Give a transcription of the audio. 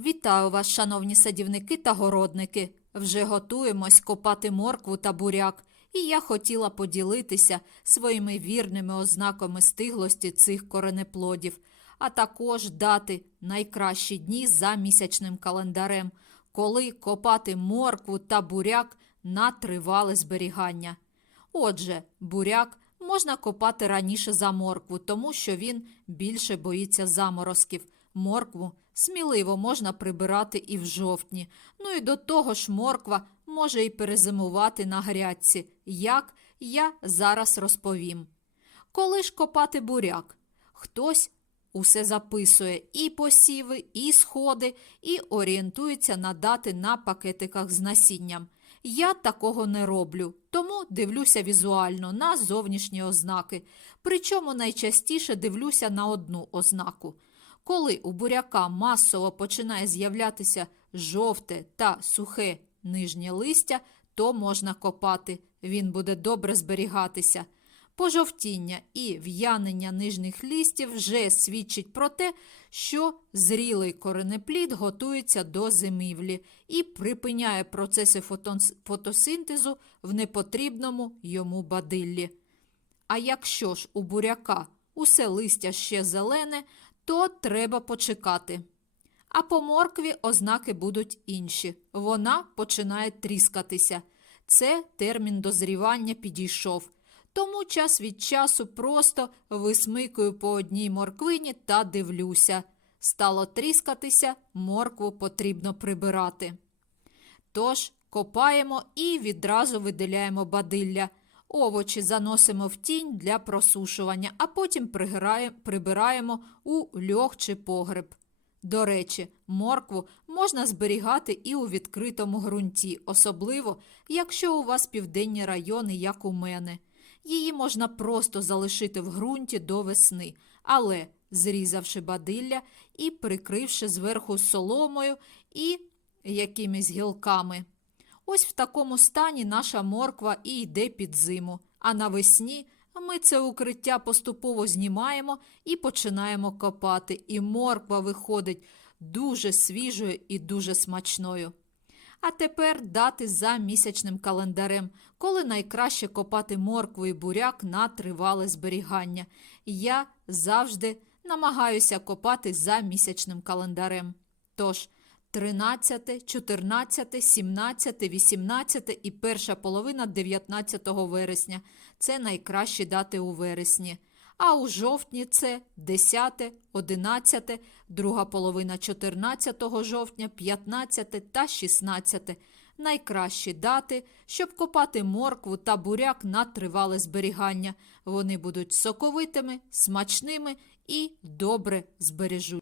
Вітаю вас, шановні садівники та городники. Вже готуємось копати моркву та буряк, і я хотіла поділитися своїми вірними ознаками стиглості цих коренеплодів, а також дати найкращі дні за місячним календарем, коли копати моркву та буряк на тривале зберігання. Отже, буряк можна копати раніше за моркву, тому що він більше боїться заморозків. Моркву сміливо можна прибирати і в жовтні. Ну і до того ж морква може і перезимувати на грядці, як я зараз розповім. Коли ж копати буряк? Хтось усе записує і посіви, і сходи, і орієнтується на дати на пакетиках з насінням. Я такого не роблю, тому дивлюся візуально на зовнішні ознаки. Причому найчастіше дивлюся на одну ознаку. Коли у буряка масово починає з'являтися жовте та сухе нижнє листя, то можна копати, він буде добре зберігатися. Пожовтіння і в'янення нижніх листів вже свідчить про те, що зрілий коренеплід готується до зимівлі і припиняє процеси фотосинтезу в непотрібному йому бадиллі. А якщо ж у буряка усе листя ще зелене, то треба почекати. А по моркві ознаки будуть інші. Вона починає тріскатися. Це термін дозрівання підійшов. Тому час від часу просто висмикую по одній морквині та дивлюся. Стало тріскатися, моркву потрібно прибирати. Тож копаємо і відразу виділяємо бадилля. Овочі заносимо в тінь для просушування, а потім прибираємо у льох чи погреб. До речі, моркву можна зберігати і у відкритому ґрунті, особливо, якщо у вас південні райони, як у мене. Її можна просто залишити в ґрунті до весни, але зрізавши бадилля і прикривши зверху соломою і якимись гілками. Ось в такому стані наша морква і йде під зиму. А навесні ми це укриття поступово знімаємо і починаємо копати. І морква виходить дуже свіжою і дуже смачною. А тепер дати за місячним календарем, коли найкраще копати моркву і буряк на тривале зберігання. Я завжди намагаюся копати за місячним календарем. Тож 13, 14, 17, 18 і перша половина 19 вересня це найкращі дати у вересні. А у жовтні це 10, 11, друга половина 14 жовтня, 15 та 16. Найкращі дати, щоб копати моркву та буряк на тривале зберігання. Вони будуть соковитими, смачними і добре збережуть.